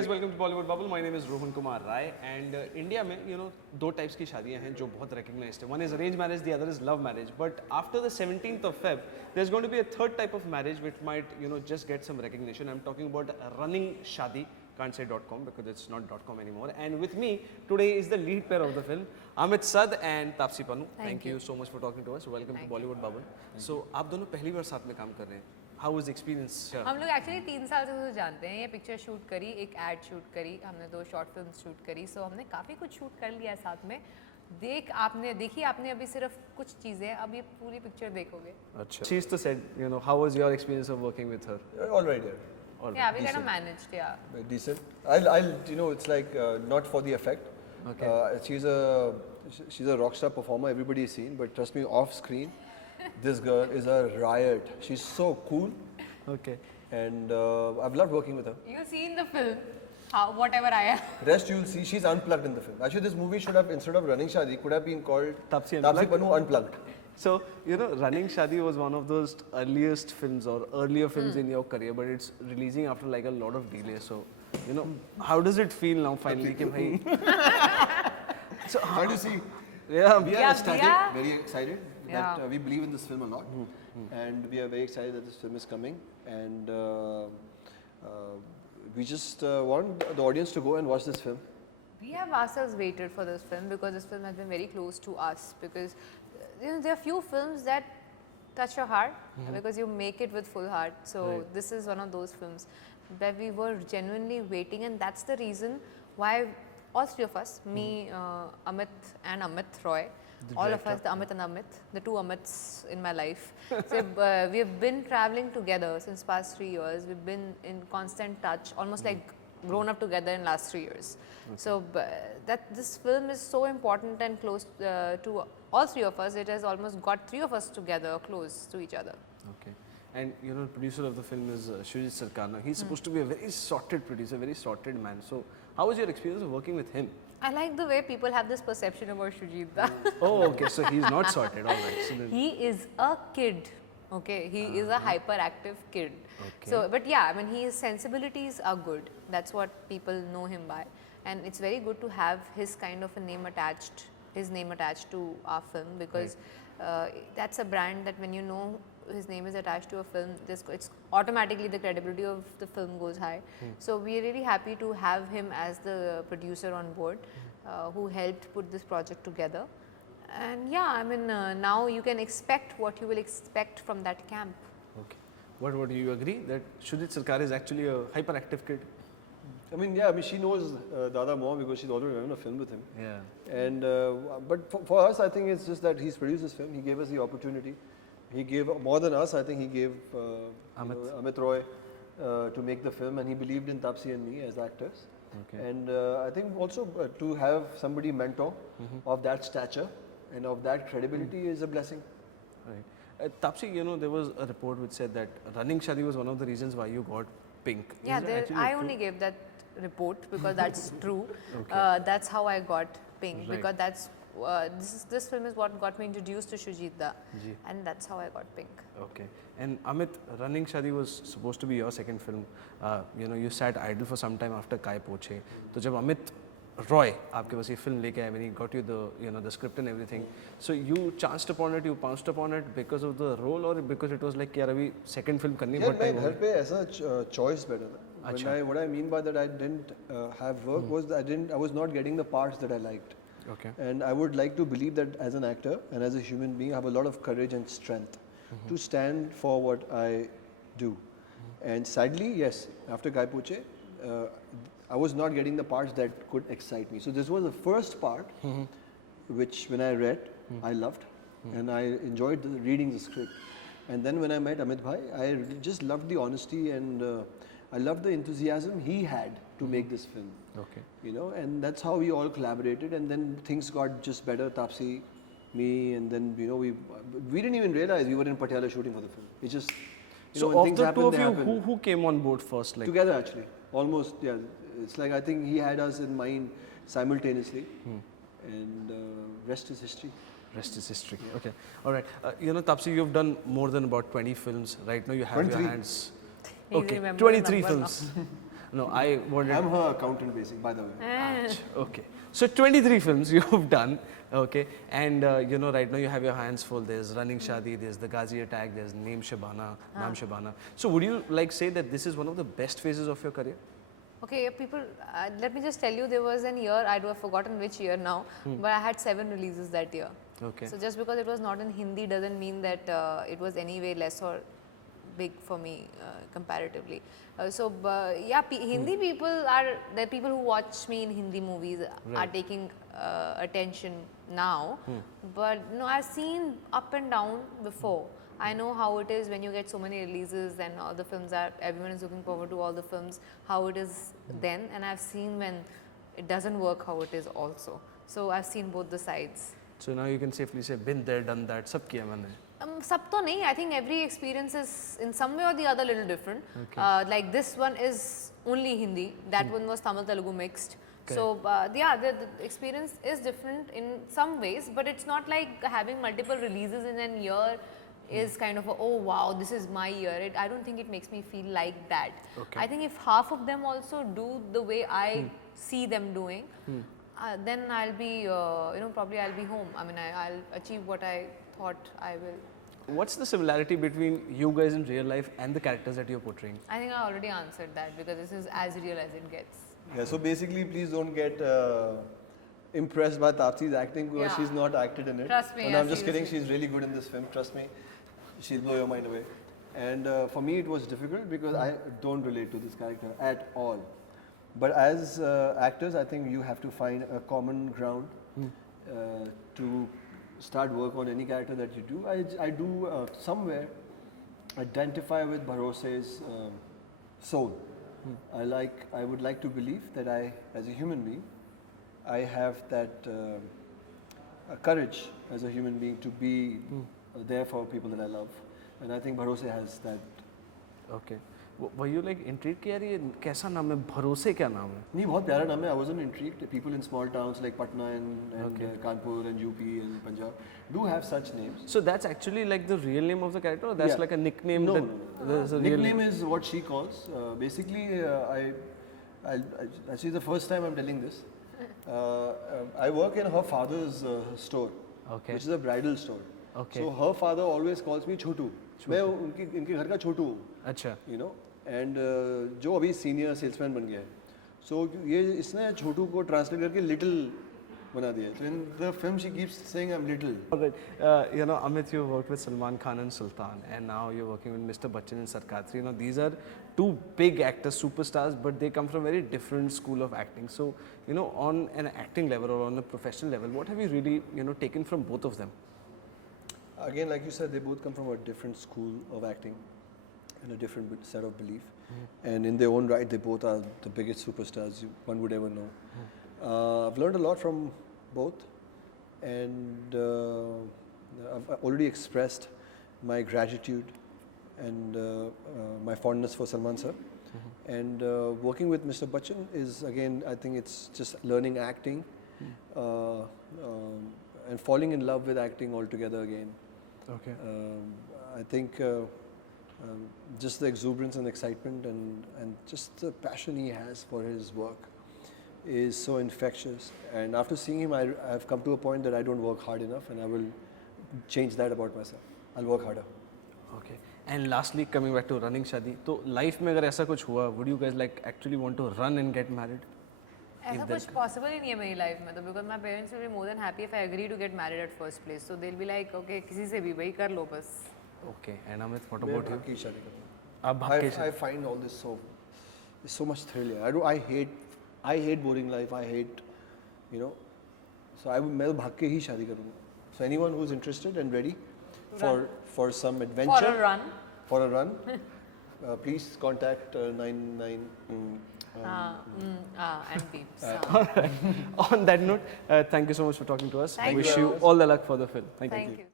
guys, welcome to Bollywood Bubble. My name is Rohan Kumar Rai, and India में दो types की शादियाँ हैं जो बहुत recognized हैं. One is arranged marriage, the other is love marriage. But after the 17th of Feb, there's going to be a third type of marriage which might just get some recognition. I'm talking about running Shaadi. Can't say .com because it's not .com anymore. And with me today is the lead pair of the film, Amit Sadh and Taapsee Pannu. Thank you so much for talking to us. Welcome to Bollywood Bubble. So आप दोनों पहली बार साथ में काम कर रहे हैं. How was the experience? हम लोग एक्चुअली 3 साल से उसे जानते हैं. ये पिक्चर शूट करी, एक एड शूट करी, हमने 2 शॉर्ट फिल्म्स शूट करी. सो हमने काफ़ी कुछ शूट कर लिया है साथ में. देखी आपने अभी सिर्फ कुछ चीज़ें, अब ये पूरी पिक्चर देखोगे. अच्छा. She used to said, how was your experience of working with her? All right, yeah. All right. Yeah, we kind of managed, yeah. Decent. I'll it's like not for the effect. Okay. She's a rock star performer. Everybody has seen, but trust me, off screen, this girl is a riot. She's so cool. Okay. And I've loved working with her. You've seen the film, whatever I am. Rest you'll see. She's unplugged in the film. Actually, this movie should have, instead of Running Shaadi, could have been called Taapsee Pannu Unplugged. So, Running Shaadi was one of those earliest films or earlier films in your career, but it's releasing after like a lot of delay. So, how does it feel now finally? Ki bhai, So, how do you see? yeah, We are ecstatic, very excited that we believe in this film a lot, and we are very excited that this film is coming, and we just want the audience to go and watch this film. We have ourselves waited for this film because this film has been very close to us, because there are few films that touch your heart because you make it with full heart. So this is one of those films where we were genuinely waiting, and that's the reason why all three of us, me, Amit and Amit Roy, all of us, the Amit and Amit, the two Amits in my life. So we have been traveling together since past 3 years. We've been in constant touch, almost like grown up together in last 3 years. So that this film is so important and close to all three of us. It has almost got 3 of us together, close to each other. Okay. And the producer of the film is Shaadi Sarkar. He's supposed to be a very sorted producer, very sorted man. So how was your experience of working with him? I like the way people have this perception about Shujita. Oh, okay. So he's not sorted. All right. So He is a kid. Okay, he is a hyperactive kid. Okay. So, but yeah, I mean, his sensibilities are good. That's what people know him by, and it's very good to have his kind of a name attached, to our film, because that's a brand that when you know his name is attached to a film, it's automatically the credibility of the film goes high. So we are really happy to have him as the producer on board, who helped put this project together. And yeah, I mean, now you can expect what you will expect from that camp. Okay. What do you agree that Shaadi Sarkar is actually a hyperactive kid? I mean, yeah, she knows Dada more because she's already done a film with him. Yeah. And but for us, I think it's just that he's produced this film. He gave us the opportunity. He gave more than us. I think he gave Amit Roy to make the film, and he believed in Taapsee and me as actors. Okay. And I think also to have somebody mentor of that stature and of that credibility is a blessing. Right. Taapsee, there was a report which said that Running Shaadi was one of the reasons why you got pink. Yeah, I only gave that report because that's true. That's how I got pink, because that's this film is what got me introduced to Shujita, and that's how I got pink. Okay. And Amit, Running Shaadi was supposed to be your second film. You sat idle for some time after Kai Poche. So जब Amit Roy आपके पास ये film लेके आया, when he got you the script and everything, so you chanced upon it, you pounced upon it because of the role, or because it was like यार अभी second film करनी बहुत time हो घर पे ऐसा choice better. What I mean by that, I didn't have work was that I was not getting the parts that I liked. Okay. And I would like to believe that as an actor and as a human being, I have a lot of courage and strength to stand for what I do. And sadly, yes, after Kai Poche, I was not getting the parts that could excite me. So this was the first part, which when I read, I loved, and I enjoyed reading the script. And then when I met Amit Bhai, I just loved the honesty, and I loved the enthusiasm he had to make this film. Okay. And that's how we all collaborated, and then things got just better. Taapsee, me, and then we didn't even realize we were in Patiala shooting for the film. It just so of the two of you, who came on board first? Like together, actually, almost. Yeah, it's like I think he had us in mind simultaneously, and rest is history. Rest is history. Okay. All right. Taapsee, you've done more than about 20 films. Right now, you have 23. your hands. He's Okay. remembered 23 number films. No, I wanted. I'm her accountant, basically, by the way. Okay. So 23 films you've done, okay, and you know right now you have your hands full. There's Running Shaadi, there's The Ghazi Attack, there's Naam Shabana. So would you like say that this is one of the best phases of your career? Okay, people, let me just tell you, there was an year, I do have forgotten which year now, but I had 7 releases that year. Okay. So just because it was not in Hindi doesn't mean that it was anyway less or big for me comparatively. Hindi people are, the people who watch me in Hindi movies are taking attention now, but no, I've seen up and down before. I know how it is when you get so many releases and all the films are, everyone is looking forward to all the films, how it is then, and I've seen when it doesn't work how it is also. So I've seen both the sides. So now you can safely say, been there, done that, sab kiya maine. Sab to nahi, I think every experience is in some way or the other little different. Okay. Like this one is only Hindi, that one was Tamil Telugu mixed. So yeah, the experience is different in some ways, but it's not like having multiple releases in a year is kind of a, oh wow, this is my year. I don't think it makes me feel like that. Okay. I think if half of them also do the way I see them doing, then I'll be, probably I'll be home. I mean, I'll achieve what I thought I will. What's the similarity between you guys in real life and the characters that you're portraying? I think I already answered that because this is as real as it gets. Yeah, so basically, please don't get impressed by Taapsee's acting because she's not acted in it. Trust me, And yeah, I'm just kidding, seriously. she's really good in this film, trust me. She'll blow your mind away. And for me, it was difficult because I don't relate to this character at all. But as actors, I think you have to find a common ground to start work on any character that you do. I do somewhere identify with Bharose's soul. I would like to believe that I, as a human being, I have that courage as a human being to be there for people that I love. And I think Bharose has that. Okay. Were you like intrigued कि यार ये कैसा नाम है भरोसे क्या नाम है? नहीं बहुत प्यारा नाम है. I wasn't intrigued. People in small towns like Patna and Kanpur and UP and Punjab do have such names. So that's actually like the real name of the character, or that's like a nickname? No, that there's a real nickname is what she calls. Basically, actually the first time I'm telling this. I work in her father's store, which is a bridal store. Okay. So her father always calls me Chotu. मैं इनके घर का छोटू हूँ. अच्छा. You know, and जो अभी senior salesman बन गया है. So ये इसने छोटू को translate करके little बना दिया. So in the film she keeps saying I'm little. Alright. Amit, you worked with Salman Khan and Sultan, and now you're working with Mr. Bachchan and Sarkar. You know, these are two big actors, superstars, but they come from very different school of acting. So, you know, on an acting level or on a professional level, what have you really, taken from both of them? Again, like you said, they both come from a different school of acting and a different set of belief. And in their own right, they both are the biggest superstars one would ever know. I've learned a lot from both, and I've already expressed my gratitude and my fondness for Salman sir. And working with Mr. Bachchan is, again, I think it's just learning acting and falling in love with acting altogether again. Okay. I think just the exuberance and excitement and just the passion he has for his work is so infectious. And after seeing him, I've come to a point that I don't work hard enough, and I will change that about myself. I'll work harder. Okay. And lastly, coming back to Running Shaadi, तो life में अगर ऐसा कुछ हुआ, would you guys like actually want to run and get married? ऐसा कुछ possible ही नहीं है मेरी life में तो, because my parents will be more than happy if I agree to get married at first place. So they'll be like, okay, किसी से भी भाई कर लो बस. Okay. And Amit, what about you? की शादी करता हूँ. आप भाग के I find all this so much thrilling. I hate boring life. I hate, So मैं भाग के ही शादी करूँगा. So anyone who's interested and ready for some adventure, for a run, please contact 99. And beeps. On that note, thank you so much for talking to us. Thank Wish you. you all the luck for the film. Thank you. Thank you.